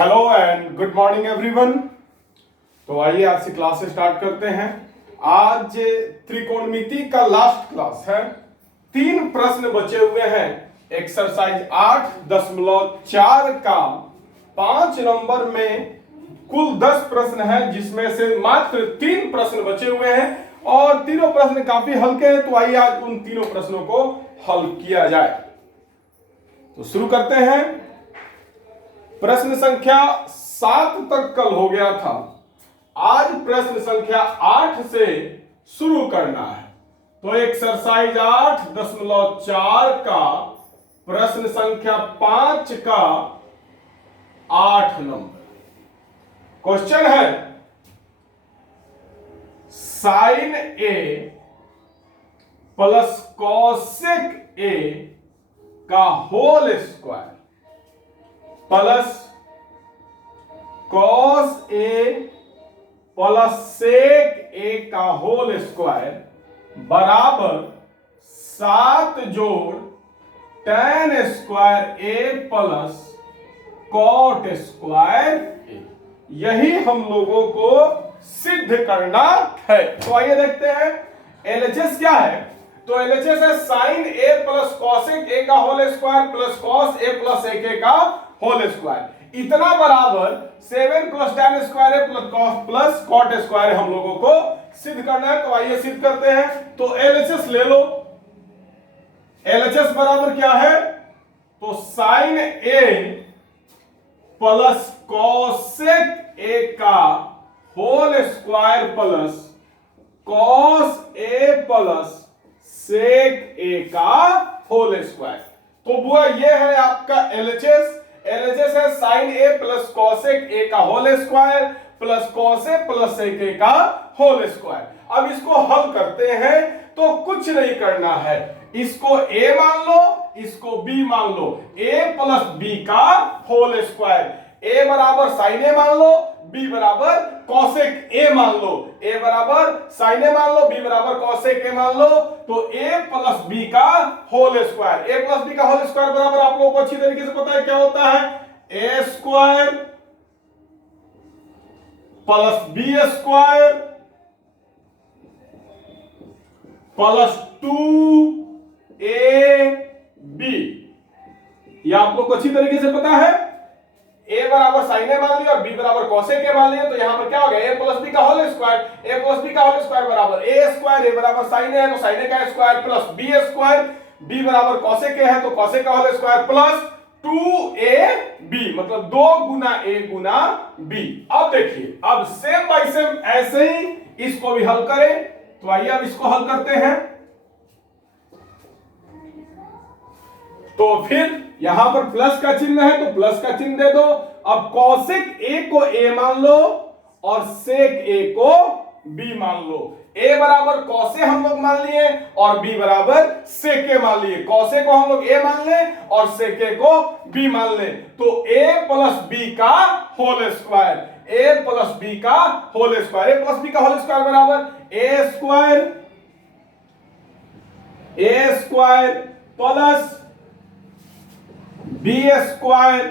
Hello and good morning everyone. तो आइए आज से क्लास स्टार्ट करते हैं। आज त्रिकोणमिति का लास्ट क्लास है। 3 प्रश्न बचे हुए हैं। एक्सरसाइज 8.4 का 5 नंबर में कुल 10 प्रश्न है, जिसमें से मात्र 3 प्रश्न बचे हुए हैं और तीनों प्रश्न काफी हल्के हैं। तो आइए आज उन तीनों प्रश्नों को हल किया जाए। तो शुरू करते हैं। प्रश्न संख्या 7 तक कल हो गया था। आज प्रश्न संख्या 8 से शुरू करना है। तो एक्सरसाइज 8.4 का प्रश्न संख्या 5 का 8 नंबर क्वेश्चन है, sine A plus cosec A का whole square plus cos A plus sec A का होल स्क्वायर बराबर 7 जोड़ tan square A plus cot square A. यही हम लोगों को सिद्ध करना है। तो आइए देखते हैं एलएचएस क्या है। तो एलएचएस है sine A plus cosec A का whole square plus cos A plus sec A का होल स्क्वायर इतना बराबर 7 plus tan square A plus cot square हम लोगों को सिद्ध करना है। तो आइए सिद्ध करते हैं। तो एलएचएस ले लो। एलएचएस बराबर क्या है? तो sine A plus cosec A का whole square plus cos A plus sec A का होल स्क्वायर। तो बुआ ये है आपका एलएचएस। एलएचएस है sine A plus cosec A का whole square plus cos A plus sec A का होल स्क्वायर। अब इसको हल करते हैं तो कुछ नहीं करना है। इसको a मान लो, इसको b मान लो। a प्लस b का होल स्क्वायर। a बराबर साइन ए मान लो, b बराबर कॉसेक ए मान लो। a बराबर साइन ए मान लो, b बराबर कॉसेक ए मान लो। तो a प्लस b का whole square. a plus b का होल स्क्वायर बराबर आप लोगों को अच्छी तरीके से पता है क्या होता है? a square plus b square plus 2ab। ये आप लोग को अच्छी तरीके से पता है। a बराबर साइन ए मान लिया और b बराबर कॉसेक ए मान लिया। तो यहां पर क्या हो गया? a प्लस b का whole square. a plus b का होल स्क्वायर बराबर a स्क्वायर। a बराबर साइन ए है तो साइन ए का square plus b square. b बराबर कॉसेक ए है तो कॉसेक का होल स्क्वायर प्लस 2ab, मतलब 2 गुना a गुना b। अब देखिए, अब सेम बाय सेम ऐसे ही इसको भी हल करें। तो आइए अब इसको हल करते हैं। तो फिर यहां पर प्लस का चिन्ह है तो प्लस का चिन्ह दे दो। अब कॉसेक ए को a मान लो और सेक ए को b मान लो। a बराबर कॉसे हम लोग मान लिए और b बराबर सेके मान लिए। कॉसे को हम लोग a मान ले और सेके को b मान ले। तो a प्लस b का whole square. a plus b का whole square. a plus b का होल स्क्वायर बराबर a square plus b square.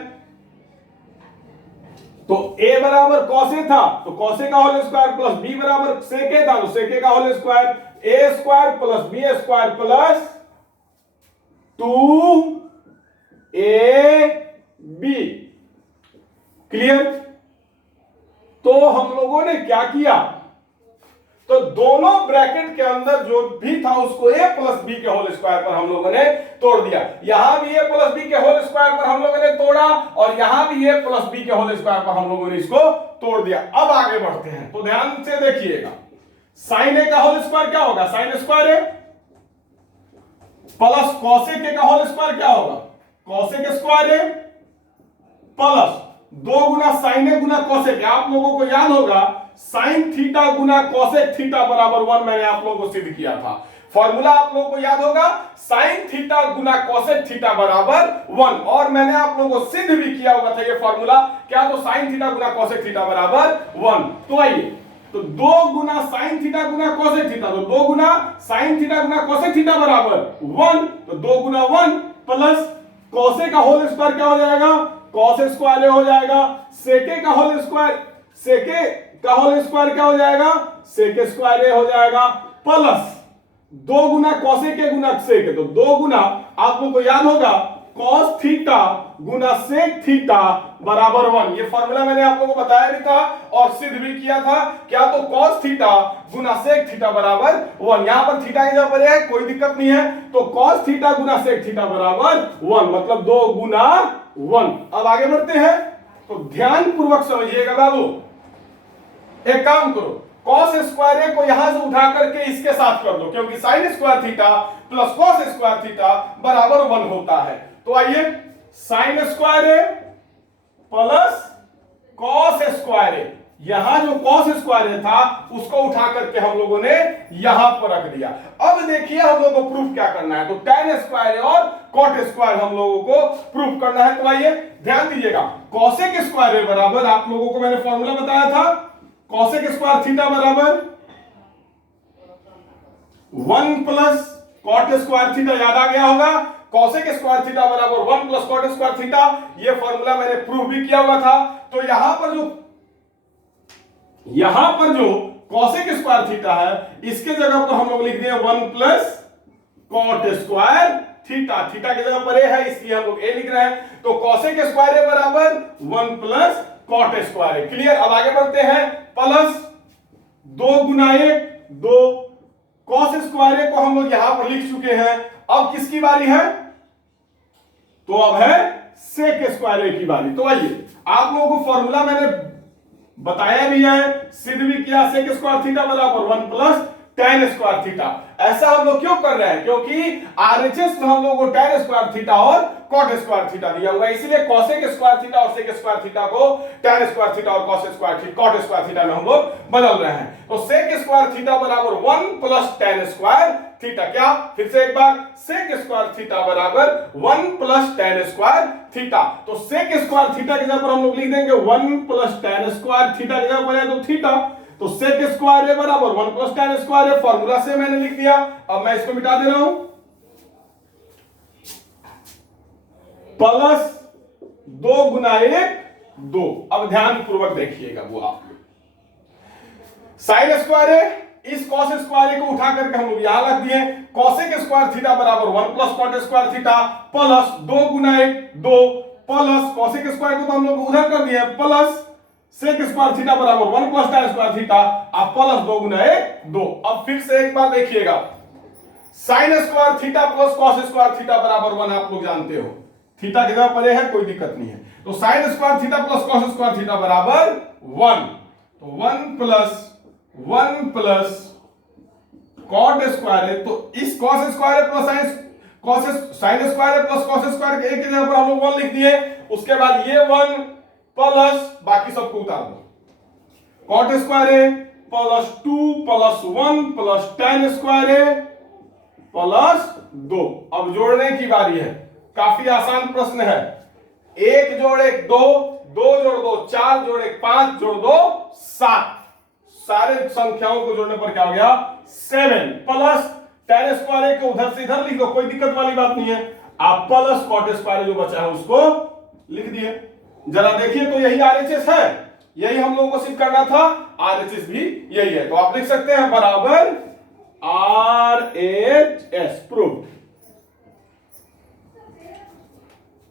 तो a बराबर कॉसे था तो कॉसे का होल स्क्वायर प्लस b बराबर सेके था तो सेके का whole square. a square plus b square plus 2ab। Clear? तो हम लोगों ने क्या किया? तो दोनों ब्रैकेट के अंदर जो भी था उसको a प्लस b के होल स्क्वायर पर हम लोगों ने तोड़ दिया। यहां भी a प्लस b के होल स्क्वायर पर हम लोगों ने तोड़ा और यहां भी a प्लस b के होल स्क्वायर पर हम लोगों ने इसको तोड़ दिया। अब आगे बढ़ते हैं। तो ध्यान से देखिएगा, साइन ए का होल स्क्वायर क्या होगा? Sine square A plus cosec A का होल स्क्वायर क्या होगा? Cosec square A plus 2 Guna sign A Guna cosec. आप लोगों को याद होगा साइन थीटा गुना कॉसेक थीटा बराबर 1 मैंने आप लोगों को सिद्ध किया था। फॉर्मूला आप लोगों को याद होगा, साइन थीटा गुना कॉसेक थीटा बराबर 1। और मैंने आप लोगों को सिद्ध भी किया हुआ था ये फॉर्मूला क्या? तो साइन थीटा गुना कॉसेक थीटा बराबर 1। तो आइए, तो 2 गुना साइन थीटा गुना कॉसेक थीटा, तो 2 गुना साइन थीटा गुना कॉसेक थीटा बराबर 1। तो 2 गुना 1 प्लस कॉसेक का होल स्क्वायर क्या हो जाएगा? कॉस स्क्वायर ए हो जाएगा, सेके का होल स्क्वायर, सेके का होल स्क्वायर क्या हो जाएगा, सेके स्क्वायर ए हो जाएगा, प्लस 2 गुना कॉसे के गुना सेक, तो 2 गुना आप लोग को याद होगा कॉस थीटा गुना सेक थीटा बराबर 1। ये फॉर्मूला मैंने आप लोगों को बताया भी था और सिद्ध भी किया था, क्या तो कॉस थीटा गुना सेक थीटा बराबर 1। यहां पर थीटा की जगह पर है, कोई दिक्कत नहीं है, तो कॉस थीटा गुना सेक थीटा बराबर 1, मतलब 2 गुना 1। अब आगे बढ़ते हैं, तो ध्यान पूर्वक समझिएगा बाबू। एक काम करो, कॉस स्क्वायर ए को यहां से उठा करके इसके साथ कर दो, क्योंकि sine square theta plus cos square theta बराबर 1 होता है। तो आइए, sine square A plus cos square ए, यहां जो कॉस स्क्वायर ए था उसको उठा करके हम लोगों ने यहां पर रख दिया। अब देखिए हम लोगों को प्रूफ क्या करना है, तो tan स्क्वायर ए और कॉट स्क्वायर हम लोगों को प्रूफ करना है। तो आइए ध्यान दीजिएगा, कॉसेक स्क्वायर ए बराबर, आप लोगों को मैंने फॉर्मूला बताया था, कॉसेक स्क्वायर थीटा बराबर 1 प्लस कॉट स्क्वायर थीटा, याद आ गया होगा, कॉसेक स्क्वायर थीटा बराबर 1 प्लस कॉट स्क्वायर थीटा। ये फॉर्मूला मैंने प्रूव भी किया हुआ था। तो यहां पर जो कॉसेक स्क्वायर थीटा है, इसके जगह पर हम लोग लिख दिए 1 plus cot square theta, theta की जगह पर ए है इसलिए हम लोग ए लिख रहे हैं। तो कॉसेक स्क्वायर ए बराबर 1 प्लस कॉट स्क्वायर ए। क्लियर। अब आगे बढ़ते हैं, प्लस 2 गुना 1 2, कॉस स्क्वायर ए को हम लोग यहां पर लिख चुके हैं। अब किसकी बारी है, तो अब है सेक स्क्वायर ए की बारी। तो आइए, आप लोगों को फॉर्मूला मैंने बताया भी है, सिद्ध भी किया, सेक स्क्वायर थीटा बराबर 1 प्लस tan स्क्वायर थीटा। ऐसा हम लोग क्यों कर रहे हैं, क्योंकि आरएचएस में हम लोग को tan स्क्वायर थीटा और कॉट स्क्वायर थीटा दिया हुआ है, इसलिए कॉसेक स्क्वायर थीटा और सेक स्क्वायर थीटा को tan स्क्वायर थीटा और कॉट स्क्वायर थीटा में हम लोग बदल रहे हैं। तो सेक स्क्वायर थीटा बराबर 1 प्लस tan स्क्वायर थीटा, क्या फिर से एक बार, सेक स्क्वायर थीटा बराबर 1 प्लस tan स्क्वायर थीटा। तो सेक स्क्वायर थीटा की जगह पर हम लोग लिख देंगे 1 प्लस tan स्क्वायर थीटा की जगह पर है तो थीटा, तो सेक स्क्वायर ए बराबर 1 प्लस tan स्क्वायर ए, फॉर्मूला से मैंने लिख दिया। अब मैं इसको मिटा दे रहा हूं, प्लस 2 गुना 1 2। अब ध्यान पूर्वक देखिएगा वो आप, साइन स्क्वायर ए, इस कॉस स्क्वायर ए को उठा करके हम लोग यहां रख दिए, कॉसेक स्क्वायर थीटा बराबर 1 plus cot square theta plus 2 गुना 1 2 प्लस कॉसेक स्क्वायर को तो हम लोग उधर कर दिए, प्लस सेक स्क्वायर थीटा बराबर 1 प्लस tan स्क्वायर थीटा, अब प्लस 2 गुना 1 2। अब फिर से एक बार देखिएगा, sine square theta plus cos square theta बराबर 1 आप लोग जानते हो, थीटा की जगह पर है, कोई दिक्कत नहीं है। तो sine square theta plus cos square theta बराबर 1, तो 1 प्लस कॉट स्क्वायर है, तो इस cos square plus sine square plus cos square एक की जगह पर हम लोग 1 लिख दिए, उसके बाद ये 1 प्लस बाकी सबको उतार दो, cot square A plus 2 plus 1 plus tan square A plus 2। अब जोड़ने की बारी है, काफी आसान प्रश्न है, 1 जोड़ 1 2, 2 जोड़ 2 4, जोड़ 1 5, जोड़ 2 7, सारे संख्याओं को जोड़ने पर क्या हो गया 7, प्लस tan स्क्वायर ए को उधर से इधर लिख दो, कोई दिक्कत वाली बात नहीं है। आप प्लस कॉट स्क्वायर जो बचा है उसको लिख दिए। जरा देखिए, तो यही आरएचएस है, यही हम लोगों को सिद्ध करना था, आरएचएस भी यही है। तो आप लिख सकते हैं बराबर आरएचएस प्रूफ।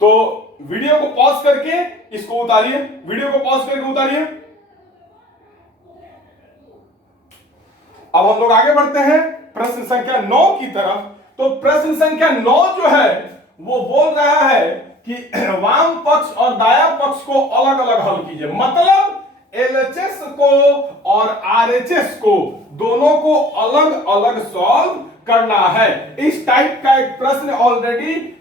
तो वीडियो को पॉज करके इसको उतारिए, वीडियो को पॉज करके उतारिए। अब हम लोग आगे बढ़ते हैं प्रश्न संख्या 9 की तरफ। तो प्रश्न संख्या 9 जो है वो बोल रहा है कि वाम पक्ष और दाया पक्ष को अलग अलग हल कीजिए, मतलब एलएचएस को और आरएचएस को दोनों को अलग अलग सॉल्व करना है। इस टाइप का एक प्रश्न ऑलरेडी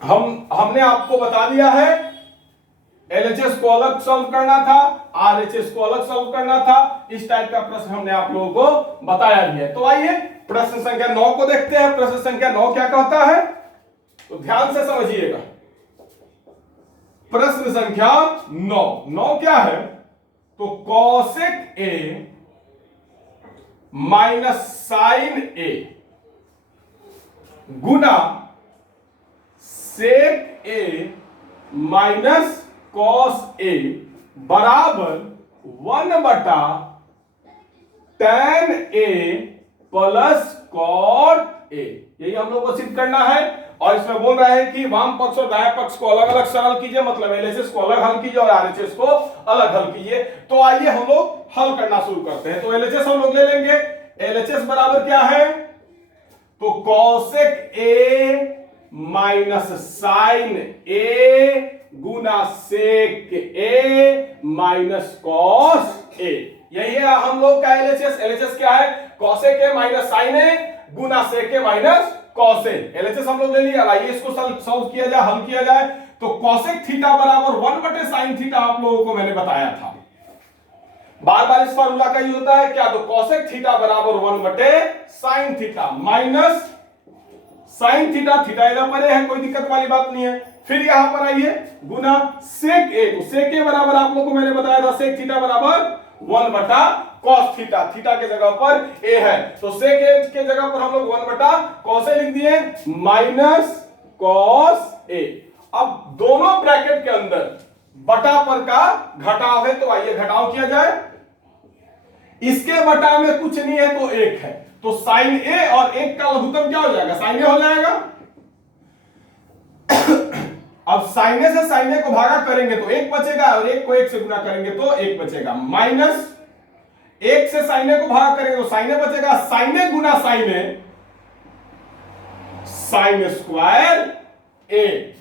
हमने आपको बता दिया है, एलएचएस को अलग सॉल्व करना था, आरएचएस को अलग सॉल्व करना था, इस टाइप का प्रश्न हमने आप लोगों को बताया भी है। तो आइए प्रश्न संख्या 9 को देखते हैं। प्रश्न संख्या 9 क्या कहता है, तो ध्यान से समझिएगा। प्रश्न संख्या 9 क्या है, तो cosec A minus sine A गुना sec A minus cos A बराबर 1/tan ए प्लस कॉट ए। यही हम लोग को सिद्ध करना है। और इसमें बोल रहा है कि वाम पक्ष और दाएं पक्ष को अलग अलग सरल कीजिए, मतलब एलएचएस को अलग हल कीजिए और आरएचएस को अलग हल कीजिए। तो आइए हम लोग हल करना शुरू करते हैं। तो एलएचएस हम लोग ले लेंगे। एलएचएस बराबर क्या है? तो cosec A minus sine A गुना sec A minus cos A. यही है हम लोग का एलएचएस। एलएचएस क्या है? Cosec A minus sine A गुना sec A minus cos A. LHS हम लोग ले लिया। आइए इसको सॉल्व किया जाए, हल किया जाए। तो कॉसेक थीटा बराबर 1/sin थीटा आप लोगों को मैंने बताया था। बार बार इस फार्मूला का ही होता है क्या? तो कॉसेक थीटा बराबर 1/sin theta minus sign theta. Theta इधर परे है, कोई दिक्कत वाली बात नहीं है। फिर यहां पर आइए गुना सेक ए। तो सेक ए बराबर आप लोगों को मैंने बताया था सेक थीटा बराबर 1/cos थीटा। थीटा के जगह पर ए है, तो सेक ए के जगह पर हम लोग 1/cos ए लिख दिए माइनस कॉस ए। अब दोनों ब्रैकेट के अंदर बटा पर का घटाव है, तो आइए घटाव किया जाए। इसके बटा में कुछ नहीं है तो एक है, तो साइन ए और एक का लघुत्तम क्या हो जाएगा? साइन ए हो जाएगा। अब साइन ए से साइन ए को भागा करेंगे तो एक बचेगा, और एक को एक से गुना करेंगे तो एक बचेगा। माइनस एक से साइन ए को भागा करेंगे तो साइन ए बचेगा। Sign A Guna sign A sine square A.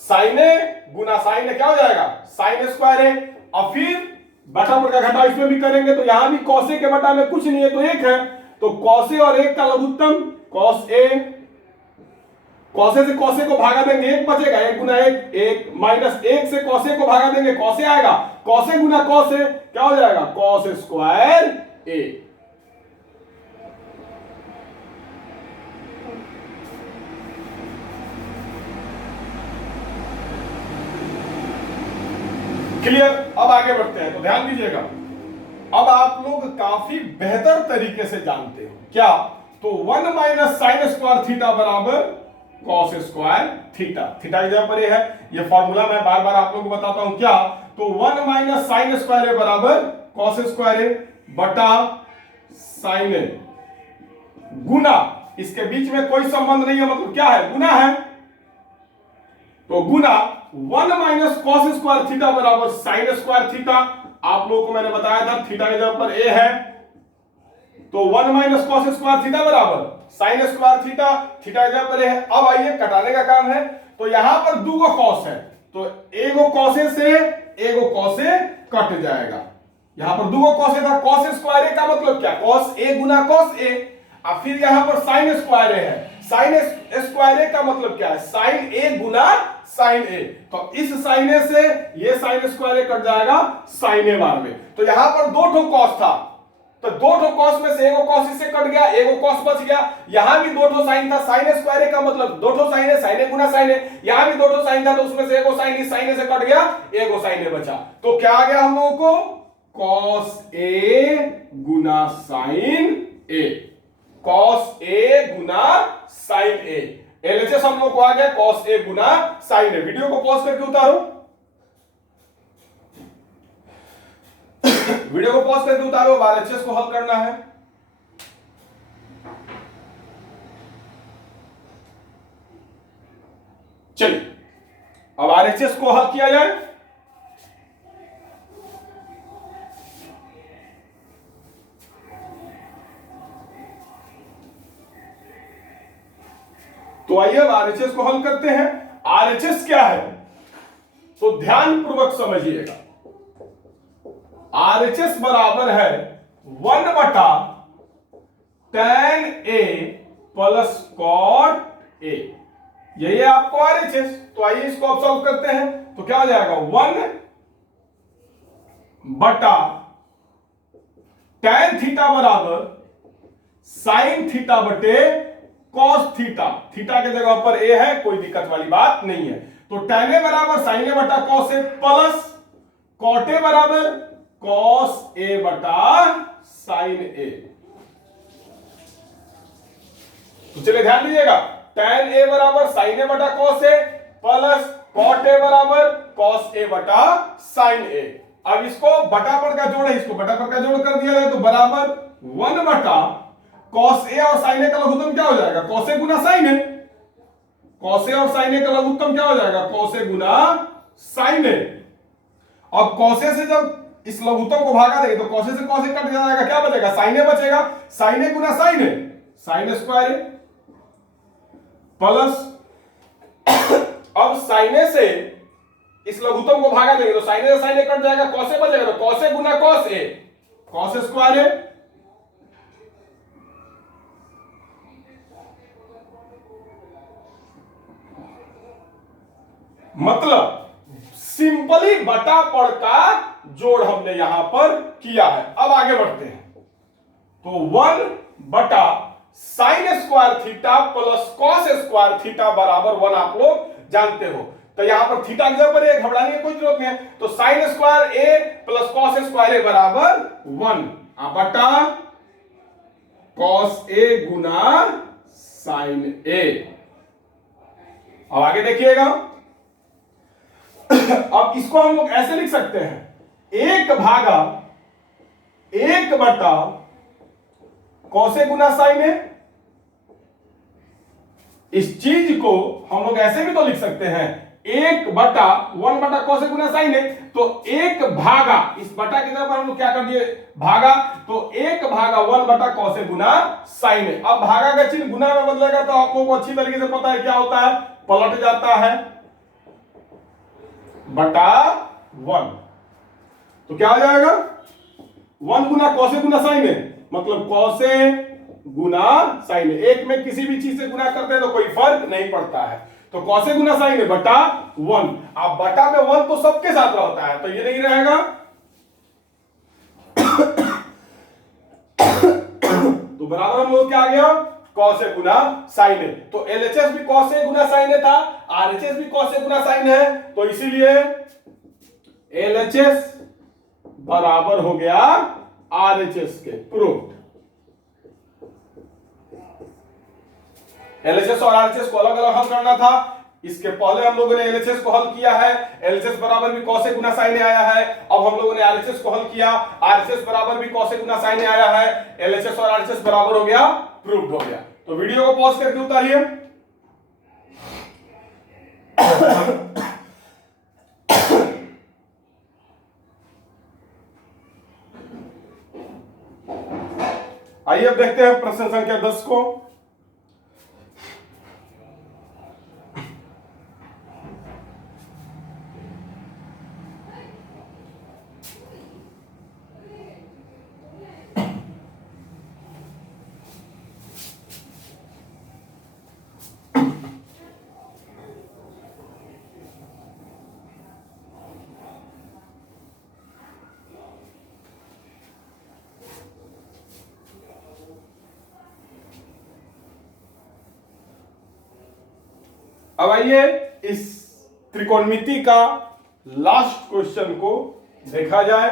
Sign A Guna sign ए क्या हो जाएगा? साइन स्क्वायर ए। और फिर बटा पर का घटाव इसमें भी करेंगे तो यहां भी कॉस ए के बटा में कुछ नहीं है तो एक है, तो कॉस ए और एक का लघुत्तम कॉस ए। कॉस ए से कॉस ए को भागा देंगे एक बचेगा, एक गुना एक एक, माइनस एक से कॉस ए को भागा देंगे कॉस ए आएगा। Cos A Guna cos A क्या हो जाएगा? कॉस स्क्वायर ए। क्लियर? अब आगे बढ़ते हैं, तो ध्यान दीजिएगा। अब आप लोग काफी बेहतर तरीके से जानते हो क्या? तो 1 माइनस साइन स्क्वायर थीटा बराबर कॉस स्क्वायर थीटा। थीटा की जगह पर ये है। ये फॉर्मूला मैं बार बार आप लोगों को बताता हूं क्या? तो 1 माइनस साइन स्क्वायर ए बराबर कॉस स्क्वायर ए बटा साइन ए गुना, इसके बीच में कोई संबंध नहीं है, मतलब क्या है? गुना है। तो गुना 1 माइनस कॉस स्क्वायर थीटा बराबर साइन स्क्वायर थीटा। आप लोगों को मैंने बताया था थीटा की जगह पर ए है, तो 1 माइनस कॉस स्क्वायर थीटा बराबर साइन स्क्वायर थीटा। थीटा की जगह पर ए है। अब आइए कटाने का काम है। तो यहां पर दो कॉस है, तो एगो कॉसे से एगो कॉसे कट जाएगा। यहां पर दो कॉसे था, कॉस स्क्वायर ए का मतलब क्या? Cos A Guna cos A. और फिर यहां पर साइन स्क्वायर ए है। साइन स्क्वायर ए का मतलब क्या है? साइन ए गुना साइन ए। तो इस साइन ए से ये साइन स्क्वायर ए कट जाएगा साइन ए बार में। तो यहां पर दो ठो कॉस था, तो दो ठो कॉस में से एगो कॉस इससे कट गया, एगो कॉस बच गया। यहां भी दो ठो साइन था, साइन स्क्वायर ए का मतलब दो ठो साइन है, साइन ए गुना साइन ए। यहां भी दो ठो साइन था, तो उसमें से एगो साइन इस साइन ए से कट गया, एगो साइन ए बचा। तो क्या आ गया हम लोगों को? Cos A Guna sign A. Cos A Guna sign A. LHS हम लोग को आ गया cos A Guna sign A. Video को पॉज करके उतारो, वीडियो को पॉज करके उतारो। आरएचएस को हल करना है। चलिए अब आरएचएस को हल किया जाए। तो आइए अब आरएचएस को हल करते हैं। आरएचएस क्या है तो ध्यान पूर्वक समझिएगा। आरएचएस बराबर है 1/tan ए प्लस कॉट ए। यही है आपको आरएचएस। तो आइए इसको अब सॉल्व करते हैं। तो क्या हो जाएगा? 1/tan थीटा बराबर साइन थीटा बटे कॉस थीटा। थीटा के जगह पर ए है, कोई दिक्कत वाली बात नहीं है। तो tan ए बराबर साइन ए बटा cos A plus cot A बराबर कॉस ए बटा साइन ए। तो चलिए ध्यान दीजिएगा, tan ए बराबर साइन ए बटा cos A plus cot A बराबर कॉस ए बटा साइन ए। अब इसको बटा पर का जोड़ है, इसको बटा पर का जोड़ कर दिया जाए तो बराबर 1 बटा कॉस ए और साइन ए का लघुत्तम क्या हो जाएगा, cos A Guna sign A. Cos A और साइन ए का लघुत्तम क्या हो जाएगा, कॉस ए गुना साइन ए। अब कॉस ए से जब इस लघुत्तम को भागा देंगे तो कॉस ए से कॉस ए कट जाएगा, क्या बचेगा, साइन ए बचेगा। Sign A Guna sign A, sine square A plus अब साइन ए से इस लघुत्तम को भागा देंगे तो साइन ए से साइन ए कट जाएगा, कॉस ए बचेगा तो cos A Guna cos A, cos square ए। मतलब सिंपली बटा पड़ का जोड़ हमने यहां पर किया है। अब आगे बढ़ते हैं तो 1 बटा sine square theta plus cos square theta बराबर 1 आप लोग जानते हो। तो यहां पर थीटा की जगह पर घबराने की कोई जरूरत नहीं है। तो sine square A plus cos square ए बराबर 1 बटा कॉस ए गुना साइन ए। अब आगे देखिएगा अब इसको हम लोग ऐसे लिख सकते हैं 1 भागा 1 बटा कॉस ए गुना साइन ए। इस चीज को हम लोग ऐसे भी तो लिख सकते हैं 1 बटा 1 बटा कॉस ए गुना साइन ए। तो 1 भागा इस बटा की जगह पर हम लोग क्या कर दिए भागा, तो 1 भागा 1 बटा कॉस ए गुना साइन ए। अब भागा का चिन्ह गुना में बदलेगा तो आप लोगों को अच्छी तरीके से पता है क्या होता है, पलट जाता है बटा 1। तो क्या हो जाएगा 1 गुना कॉस ए गुना साइन ए, मतलब कॉस ए गुना साइन ए। एक में किसी भी चीज से गुना करते हैं तो कोई फर्क नहीं पड़ता है। तो cos A Guna sign A बटा 1। अब बटा में 1 तो सबके साथ रहता है तो ये नहीं रहेगा तो बराबर हम लोग क्या आ गया कॉस ए गुना साइन ए। तो एलएचएस भी कॉस ए गुना साइन ए था, आरएचएस भी कॉस ए गुना साइन है, तो इसीलिए एलएचएस बराबर हो गया आरएचएस के। प्रूफ एलएचएस और आरएचएस को अलग अलग हल करना था। इसके पहले हम लोगों ने एलएचएस को हल किया है, एलएचएस बराबर भी कॉस ए गुना साइन ए आया है। अब हम लोगों ने आरएचएस को हल किया, आरएचएस बराबर भी कॉस ए गुना साइन ए आया है। एलएचएस और आरएचएस बराबर हो गया, प्रूव्ड हो गया। तो वीडियो को पॉज करके उतारिए। आइए अब देखते हैं प्रश्न संख्या 10 को। अब आइए इस त्रिकोणमिति का लास्ट क्वेश्चन को देखा जाए।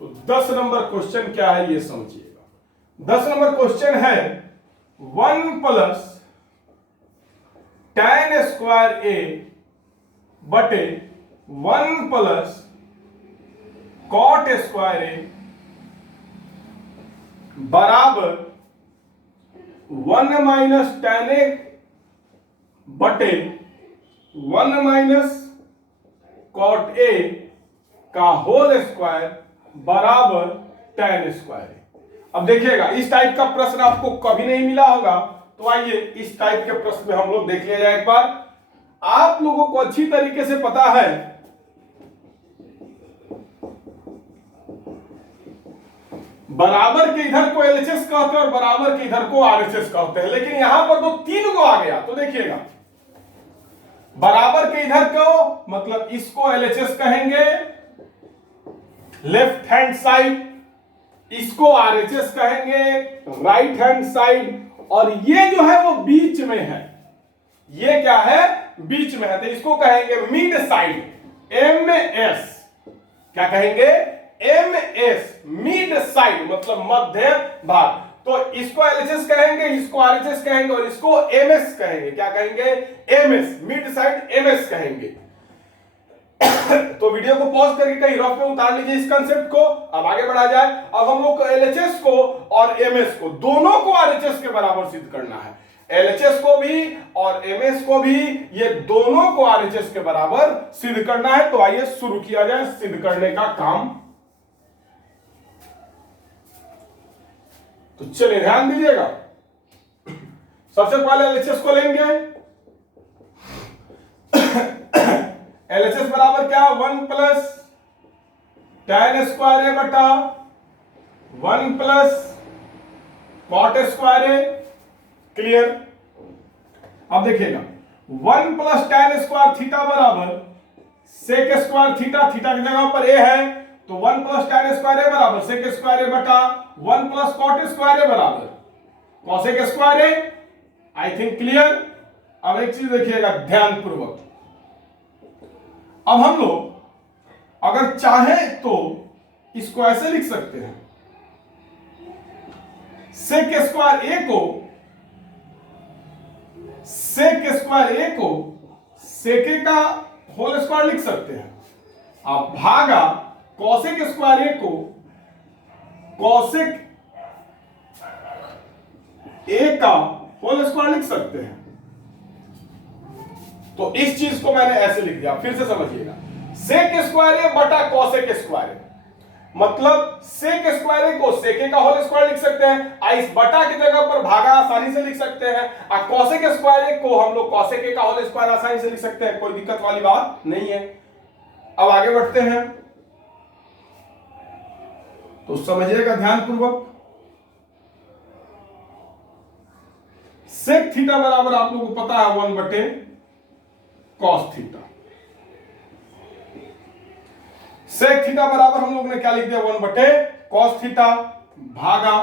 तो 10 नंबर क्वेश्चन क्या है ये समझिएगा। 10 नंबर क्वेश्चन है 1 प्लस tan स्क्वायर ए बटे 1 प्लस कॉट स्क्वायर ए बराबर 1 माइनस tan ए बटे 1 माइनस कॉट ए का होल स्क्वायर बराबर tan स्क्वायर। अब देखिएगा इस टाइप का प्रश्न आपको कभी नहीं मिला होगा, तो आइए इस टाइप के प्रश्न में हम लोग देख लिया जाए एक बार। आप लोगों को अच्छी तरीके से पता है बराबर के इधर को एलएचएस कहते हैं और बराबर के इधर को आरएचएस कहते हैं, लेकिन यहां पर तो 3 को आ गया। तो देखिएगा बराबर के इधर को मतलब इसको एलएचएस कहेंगे लेफ्ट हैंड साइड, इसको आरएचएस कहेंगे राइट हैंड साइड, और ये जो है वो बीच में है। ये क्या है बीच में है, तो इसको कहेंगे मिड साइड एमएस। क्या कहेंगे एमएस, मिड साइड मतलब मध्य भाग। तो इसको एलएचएस कहेंगे, इसको आरएचएस कहेंगे और इसको एमएस कहेंगे। क्या कहेंगे एमएस, मिड साइड एमएस कहेंगे। तो वीडियो को पॉज करके कहीं रफ में उतार लीजिए इस कंसेप्ट को। अब आगे बढ़ा जाए। अब हम लोग को एलएचएस को और एमएस को दोनों को आरएचएस के बराबर सिद्ध करना है। एलएचएस को भी और एमएस को भी, ये दोनों को आरएचएस के बराबर सिद्ध करना है। तो आइए शुरू किया जाए सिद्ध करने का काम। तो चलिए ध्यान दीजिएगा। सबसे पहले एलएचएस को लेंगे। एलएचएस बराबर क्या? 1 प्लस tan स्क्वायर ए बटा 1 प्लस कॉट स्क्वायर ए। क्लियर? अब देखिएगा 1 प्लस tan स्क्वायर थीटा बराबर सेक स्क्वायर थीटा, थीटा की जगह पर ए है तो 1 प्लस tan स्क्वायर ए बराबर सेक स्क्वायर ए बटा 1 प्लस कॉट स्क्वायर ए बराबर cosec square A. I think clear. अब एक चीज देखिएगा ध्यान पूर्वक। अब हम लोग अगर चाहें तो इसको ऐसे लिख सकते हैं, सेक स्क्वायर ए को सेके का होल स्क्वायर लिख सकते हैं। अब भागा कॉसेक स्क्वायर ए को कॉसेक ए का होल स्क्वायर लिख सकते हैं। तो इस चीज को मैंने ऐसे लिख दिया, फिर से समझिएगा। सेक स्क्वायर ए बटा कॉसेक स्क्वायर ए, मतलब सेक स्क्वायर ए को सेके का होल स्क्वायर लिख सकते हैं। इस बटा की जगह पर भागा आसानी से लिख सकते हैं। और कॉसेक स्क्वायर ए को हम लोग कॉसेक ए का होल स्क्वायर आसानी से लिख सकते हैं, कोई दिक्कत वाली बात नहीं है। अब आगे बढ़ते हैं तो समझिएगा ध्यान पूर्वक। सेक थीटा बराबर आप लोगों को पता है 1 बटे कॉस थीटा। सेक थीटा बराबर हम लोग ने क्या लिख दिया? 1 बटे कॉस थीटा भागा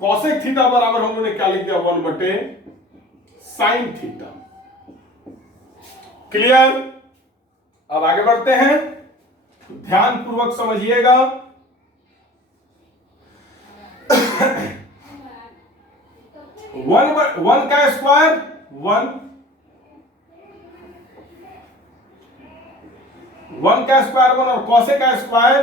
कॉसेक थीटा बराबर हम लोग ने क्या लिख दिया? 1 बटे साइन थीटा। क्लियर? अब आगे बढ़ते हैं, ध्यान पूर्वक समझिएगा। वन का स्क्वायर 1 का स्क्वायर 1 और कॉसेक का स्क्वायर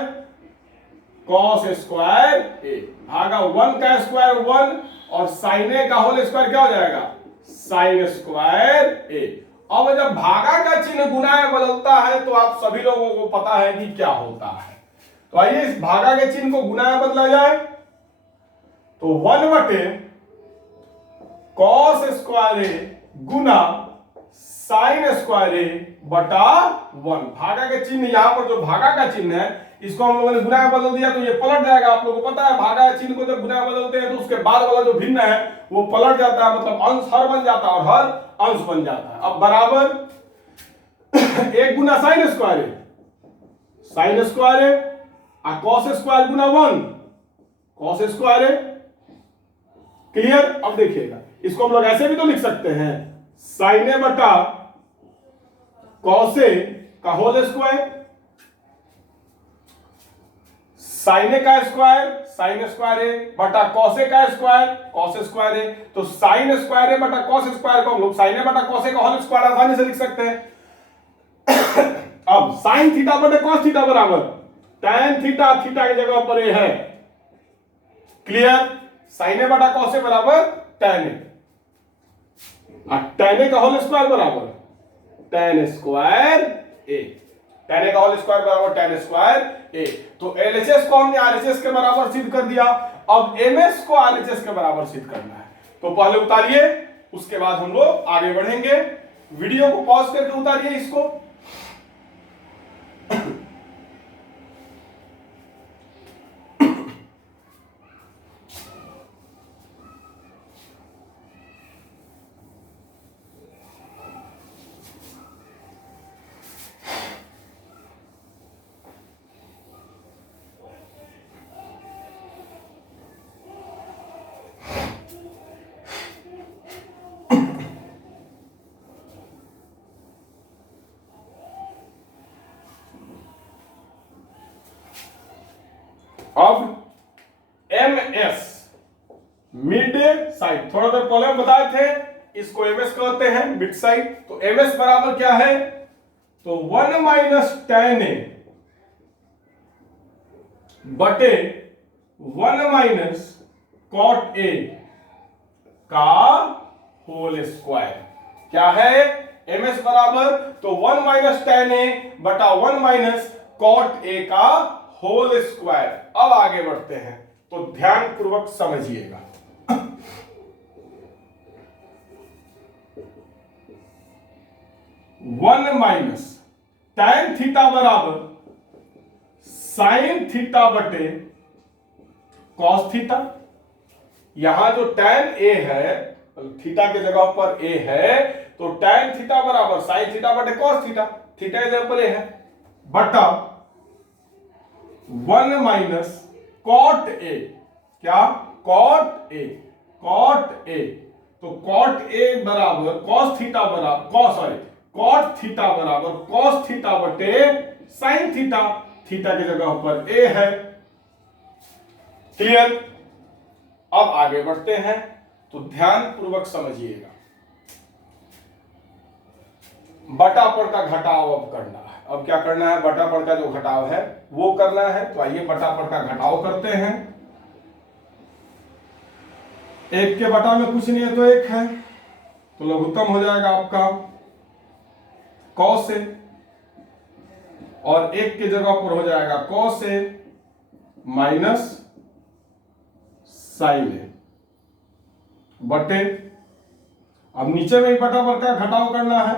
कॉस स्क्वायर ए भागा 1 का स्क्वायर 1 और साइन ए का होल स्क्वायर क्या हो जाएगा? साइन स्क्वायर ए। अब जब भागा का चिन्ह गुना में बदलता है तो आप सभी लोगों को पता है कि क्या होता है। तो आइए इस भागा के चिन्ह को गुना में बदला जाए। तो 1 बटे कॉस स्क्वायर ए गुना साइन स्क्वायर ए बटा 1। भागा के चिन्ह, यहां पर जो भागा का चिन्ह है इसको हम लोगों ने गुना में बदल दिया तो ये पलट जाएगा। आप लोगों को पता है भागा के चिन्ह को जब गुना में बदलते हैं तो उसके बाद वाला जो भिन्न है वो पलट जाता है, मतलब अंश हर बन जाता है और हर अंश बन जाता है। अब बराबर 1 गुना साइन स्क्वायर ए और कॉस स्क्वायर गुना 1 कॉस स्क्वायर ए। क्लियर? अब देखिएगा इसको हम लोग ऐसे भी तो लिख सकते हैं, साइन ए बटा कॉस ए का होल स्क्वायर, साइन ए का स्क्वायर साइन स्क्वायर ए बटा कॉस ए का स्क्वायर कॉस स्क्वायर ए। तो साइन स्क्वायर ए बटा कॉस स्क्वायर को हम लोग साइन ए बटा कॉस ए का होल स्क्वायर आसानी से लिख सकते हैं। अब साइन थीटा बटे कॉस थीटा बराबर tan थीटा, थीटा की जगह पर ए है। क्लियर? साइन ए बटा कॉस ए बराबर tan ए और tan ए का होल स्क्वायर बराबर tan स्क्वायर ए। tan ए का होल स्क्वायर बराबर tan स्क्वायर ए। तो एलएचएस को हमने आरएचएस के बराबर सिद्ध कर दिया। अब एमएस को आरएचएस के बराबर सिद्ध करना है। तो पहले उतारिए, उसके बाद हम लोग आगे बढ़ेंगे। वीडियो को पॉज करके उतारिए इसको। अब एमएस मिड साइड, थोड़ा देर पहले हम बताए थे इसको एमएस कहते हैं मिड साइड। तो एमएस बराबर क्या है? तो 1 माइनस tan a बटे 1 माइनस cot a का होल स्क्वायर क्या है? ms बराबर तो 1 माइनस tan a बटा 1 माइनस cot a का होल स्क्वायर। अब आगे बढ़ते हैं तो ध्यान पूर्वक समझिएगा। 1 माइनस tan थीटा बराबर साइन थीटा बटे कॉस थीटा। यहां जो tan a है, थीटा के जगह पर a है, तो tan थीटा बराबर साइन थीटा बटे कॉस थीटा, थीटा के जगह पर a है, बटा 1 माइनस कॉट a। क्या? Cot a, cot a। तो कॉट a बराबर कॉस थीटा बराबर कॉट थीटा बराबर कॉस थीटा बटे साइन थीटा, थीटा की जगह पर a है। क्लियर? अब आगे बढ़ते हैं तो ध्यान पूर्वक समझिएगा। बटापड़ का घटाव अब करना है। अब क्या करना है? बटापड़ का जो घटाव है वो करना है। तो आइए बटापड़ का घटाव करते हैं। एक के बटा में कुछ नहीं है तो एक है, तो लघुत्तम हो जाएगा आपका कॉस ए, और एक के जगह पर हो जाएगा कॉस ए माइनस साइन ए बटे, अब नीचे में ही बटापड़ का घटाव करना है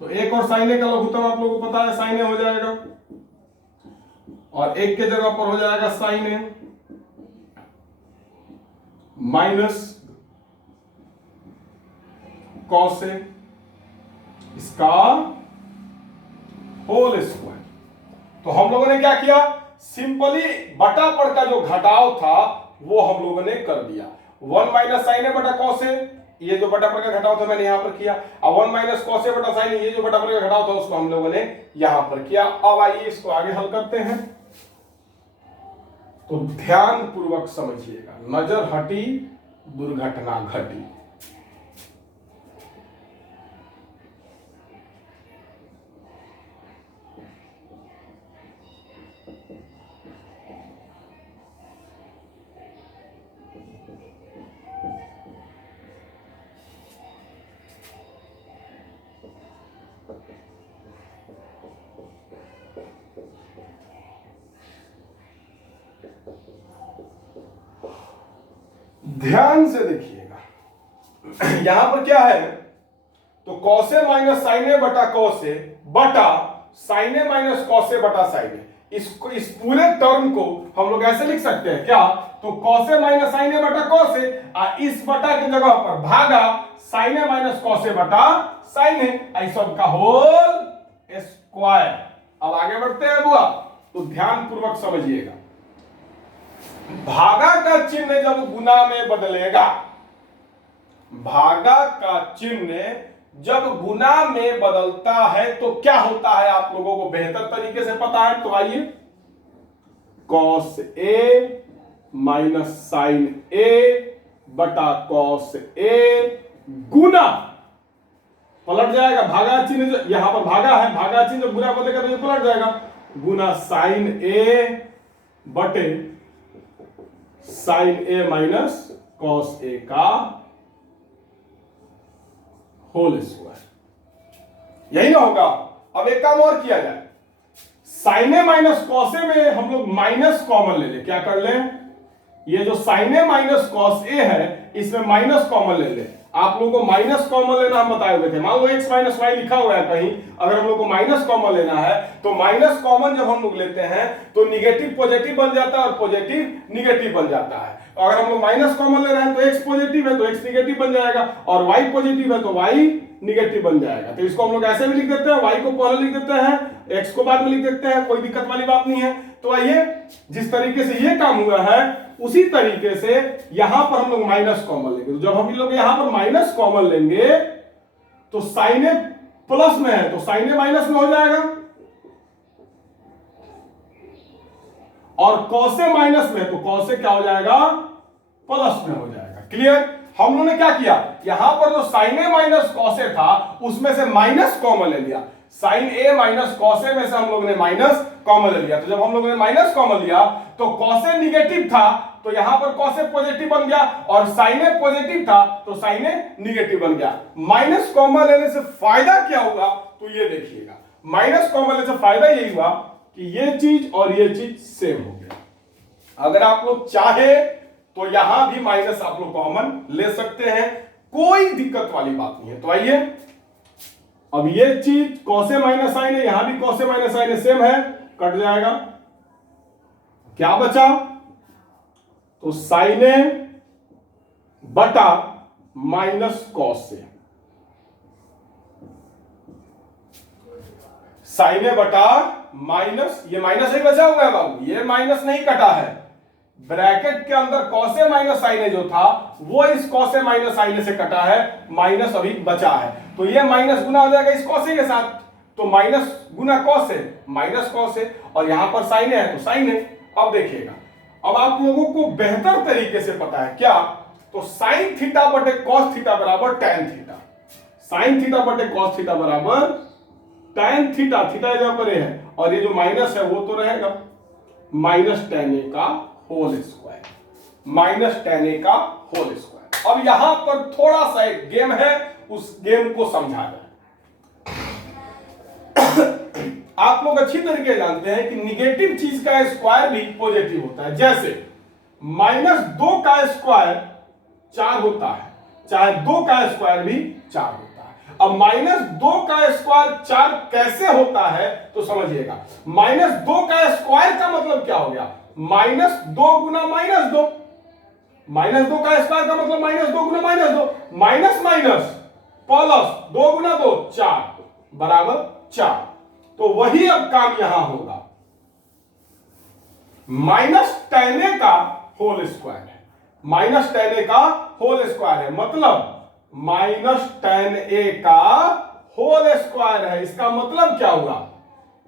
तो एक और साइन ए का लघुत्तम आप लोगों को पता है साइन ए हो जाएगा, और एक के जगह पर हो जाएगा साइन ए माइनस कॉस ए, इसका होल स्क्वायर। तो हम लोगों ने क्या किया? सिंपली बटापड़ का जो घटाव था वो हम लोगों ने कर दिया। 1 माइनस साइन ए बटा कॉस ए, ये जो बटापड़ का घटाव था मैंने यहां पर किया। अब 1 माइनस कॉस ए बटा साइन ए, ये जो बटापड़ का घटाव था उसको हम लोगों ने यहां पर किया। अब आइए इसको आगे हल करते हैं। तो ध्यान पूर्वक समझिएगा, नजर हटी दुर्घटना घटी। ध्यान से देखिएगा, यहां पर क्या है? तो cos A minus sine A बटा कॉस ए बटा साइन ए माइनस कॉस ए बटा साइन ए, इसको इस पूरे टर्म को हम लोग ऐसे लिख सकते हैं क्या? तो cos A minus sine A बटा कॉस ए, इस बटा की जगह पर भागा साइन ए माइनस कॉस ए बटा साइन ए, इस सब का होल स्क्वायर। अब आगे बढ़ते हैं बुआ, तो ध्यान पूर्वक समझिएगा। भागा का चिन्ह जब गुना में बदलेगा, भागा का चिन्ह जब गुना में बदलता है तो क्या होता है आप लोगों को बेहतर तरीके से पता है। तो आइए, cos A minus sine A बटा कॉस ए गुना, पलट जाएगा भागा चिन्ह, यहां पर भागा है, भागा चिन्ह जब गुना बदलेगा तो ये पलट जाएगा, गुना साइन ए बटे साइन ए माइनस कॉस ए का होल स्क्वायर। यही ना होगा। अब एक काम और किया जाए, साइन ए माइनस कॉस ए में हम लोग माइनस कॉमन ले ले। क्या कर ले? ये जो साइन ए माइनस कॉस ए है इसमें माइनस कॉमन ले ले। आप लोगों को माइनस कॉमन लेना हम बताए हुए थे। मान लो एक्स माइनस वाई लिखा हुआ है कहीं, अगर हम लोग को माइनस कॉमन लेना है तो माइनस कॉमन जब हम लोग लेते हैं तो निगेटिव पॉजिटिव बन जाता है और पॉजिटिव निगेटिव बन जाता है। अगर हम लोग माइनस कॉमन ले रहे हैं तो एक्स पॉजिटिव है तो एक्स निगेटिव बन जाएगा, और वाई पॉजिटिव है तो वाई निगेटिव बन जाएगा। तो इसको हम लोग ऐसे भी लिख देते हैं, वाई को पहले लिख देते हैं, एक्स को बाद में लिख देते हैं, कोई दिक्कत वाली बात नहीं है। तो आइए, जिस तरीके से ये काम हुआ है उसी तरीके से यहां पर हम लोग माइनस कॉमन लेंगे। तो जब हम लोग यहां पर माइनस कॉमन लेंगे तो साइन ए प्लस में है तो साइन ए माइनस में हो जाएगा, और कॉस ए माइनस में तो कॉस ए क्या हो जाएगा? प्लस में हो जाएगा। क्लियर? हम लोगों ने क्या किया, यहां पर जो साइन ए माइनस कॉस ए था उसमें से माइनस कॉमन ले लिया। साइन ए माइनस कॉस ए में से हम लोग ने माइनस कॉमन ले लिया। तो जब हम लोगों ने माइनस कॉमन लिया तो कॉस ए निगेटिव था, तो यहां पर कॉस ए पॉजिटिव बन गया, और साइन ए पॉजिटिव था तो साइन ए निगेटिव बन गया। माइनस कॉमन लेने से फायदा क्या हुआ, तो ये देखिएगा, माइनस कॉमन लेने से फायदा यही हुआ कि ये चीज और ये चीज सेम हो गया। अगर आप लोग चाहे तो यहां भी माइनस आप लोग कॉमन ले सकते हैं, कोई दिक्कत वाली बात नहीं है। तो आइए, अब ये चीज कॉस ए माइनस साइन है, यहां भी कॉस ए माइनस साइन है, सेम है, कट जाएगा। क्या बचा, तो साइन ए बटा minus cos A, sign A बटा माइनस, ये माइनस ही बचा हुआ है बाबू, ये माइनस नहीं कटा है। ब्रैकेट के अंदर कॉस ए माइनस साइन ए जो था वो इस कॉस ए माइनस साइन ए से कटा है, माइनस अभी बचा है, तो ये माइनस गुना हो जाएगा इस कॉस ए के साथ, तो minus Guna cos A minus cos ए, और यहां पर साइन ए है तो साइन ए। अब देखिएगा, अब आप लोगों को बेहतर तरीके से पता है क्या, तो साइन थीटा बटे कॉस थीटा बराबर टैन थीटा, साइन थीटा बटे कॉस थीटा बराबर टैन थीटा, थीटा जहां पर है, और ये जो माइनस है वो तो रहेगा, माइनस टैन ए का whole square, minus tan A का होल स्क्वायर। अब यहां पर थोड़ा सा एक गेम है, उस गेम को समझा जाए। आप लोग अच्छी तरीके जानते हैं कि निगेटिव चीज का स्क्वायर भी पॉजिटिव होता है, जैसे -2 का स्क्वायर 4 होता है, चाहे 2 का स्क्वायर भी 4 होता है। अब -2 का स्क्वायर 4 कैसे होता है, तो समझिएगा, -2 का स्क्वायर का मतलब क्या हो गया, -2 गुना -2, -2 का स्क्वायर का मतलब -2 गुना -2, माइनस माइनस प्लस 2 गुना 2 4 बराबर 4। तो वही अब काम यहां होगा, माइनस टैन ए का होल स्क्वायर है, माइनस टैन ए का होल स्क्वायर है, मतलब माइनस टैन ए का होल स्क्वायर है। इसका मतलब क्या हुआ,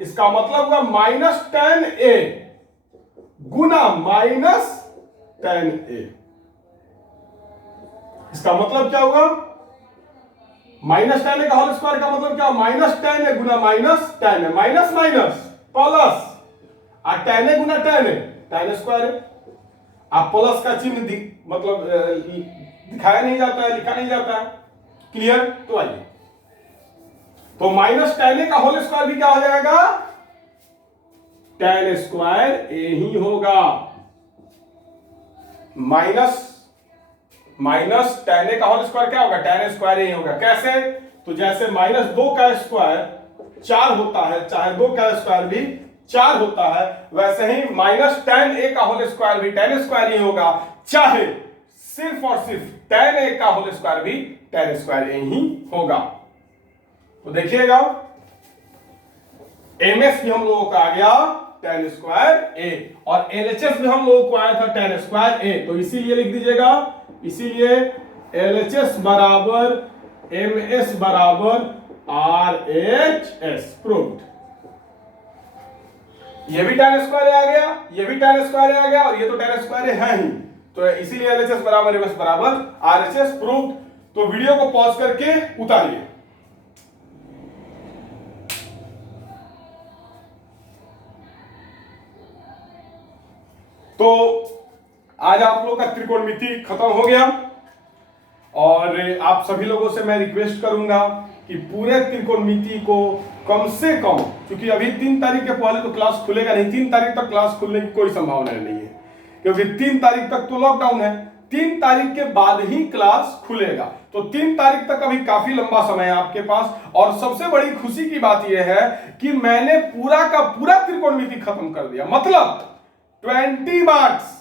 इसका मतलब हुआ minus tan A Guna minus tan A. इसका मतलब क्या होगा, माइनस टैन ए का होल स्क्वायर का मतलब क्या, minus tan A Guna minus tan A, minus minus plus, और tan A Guna tan A, tan square है। आप प्लस का चिन्ह मतलब दिखाया नहीं जाता है, लिखा नहीं जाता है, क्लियर। तो आइए, तो माइनस टैन ए का होल स्क्वायर भी क्या हो जाएगा, टैन स्क्वायर ए ही होगा, माइनस टैन ए का होल स्क्वायर क्या होगा, टैन स्क्वायर ए ही होगा। कैसे, तो जैसे -2 का स्क्वायर 4 होता है, चाहे 2 का स्क्वायर भी 4 होता है, वैसे ही माइनस टैन ए का होल स्क्वायर भी टैन स्क्वायर ही होगा, चाहे सिर्फ और सिर्फ टैन ए का होल स्क्वायर भी टैन स्क्वायर ए ही होगा। तो देखिएगा, एमएस भी हम लोगों का आ गया टैन स्क्वायर ए, और एलएचएस भी हम लोगों को आया था टैन स्क्वायर ए, तो इसीलिए लिख दीजिएगा, इसीलिए एलएचएस बराबर एमएस बराबर आरएचएस प्रूव्ड। ये भी टैन स्क्वायर आ गया, ये भी टैन स्क्वायर आ गया, और ये तो टैन स्क्वायर है ही, तो इसीलिए एलएचएस बराबर एमएस बराबर आरएचएस प्रूव्ड। तो वीडियो को पॉज करके उतारिए। तो आज आप लोग का त्रिकोणमिति खत्म हो गया, और आप सभी लोगों से मैं रिक्वेस्ट करूंगा कि पूरे त्रिकोणमिति को कम से कम, क्योंकि अभी 3 तारीख के पहले तो क्लास खुलेगा नहीं, 3 तारीख तक क्लास खुलने की कोई संभावना नहीं है, क्योंकि 3 तारीख तक तो लॉकडाउन है, 3 तारीख के बाद ही क्लास खुलेगा, तो 3 तारीख तक अभी काफी लंबा समय है आपके पास। और सबसे बड़ी खुशी की बात यह है कि मैंने पूरा का पूरा त्रिकोणमिति खत्म कर दिया, मतलब 20 मार्क्स।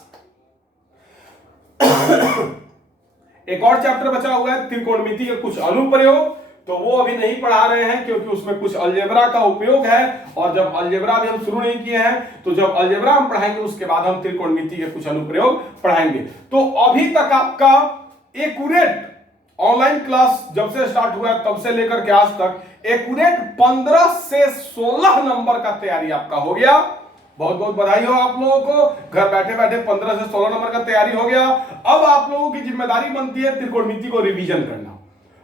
एक और चैप्टर बचा हुआ है त्रिकोणमिति के कुछ अनुप्रयोग, तो वो अभी नहीं पढ़ा रहे हैं क्योंकि उसमें कुछ अलजेब्रा का उपयोग है, और जब अलजेब्रा भी हम शुरू नहीं किए हैं, तो जब अलजेब्रा हम पढ़ाएंगे उसके बाद हम त्रिकोणमिति के कुछ अनुप्रयोग पढ़ाएंगे। तो अभी तक आपका एक्यूरेट ऑनलाइन क्लास जब से स्टार्ट हुआ है तब से लेकर के आज तक एक्यूरेट 15 से 16 नंबर का तैयारी आपका हो गया। बहुत बहुत बधाई हो आप लोगों को, घर बैठे बैठे 15 से 16 नंबर का तैयारी हो गया। अब आप लोगों की जिम्मेदारी बनती है त्रिकोणमिति को रिवीजन करना।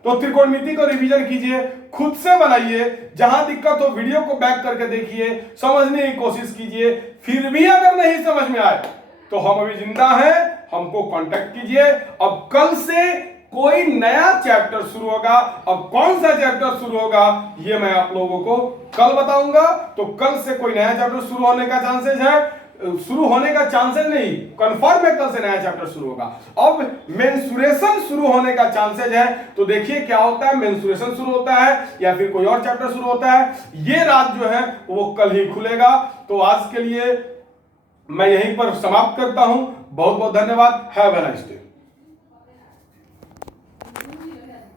तो त्रिकोणमिति को रिवीजन कीजिए, खुद से बनाइए, जहां दिक्कत हो वीडियो को बैक करके देखिए, समझने की कोशिश कीजिए। फिर भी अगर नहीं समझ में आए तो हम अभी जिंदा हैं, हमको कांटेक्ट कीजिए। अब कल से कोई नया चैप्टर शुरू होगा। अब कौन सा चैप्टर शुरू होगा ये मैं आप लोगों को कल बताऊंगा। तो कल से कोई नया चैप्टर शुरू होने का चांसेस है, शुरू होने का चांसेस नहीं, कंफर्म है कल से नया चैप्टर शुरू होगा। अब मेंसुरेशन शुरू होने का चांसेस है, तो देखिए क्या होता है, मेंसुरेशन शुरू होता है या फिर कोई और चैप्टर शुरू होता है, ये रात जो है वो कल ही खुलेगा। तो आज के लिए मैं यहीं पर समाप्त करता हूं। बहुत बहुत धन्यवाद। Have a nice day.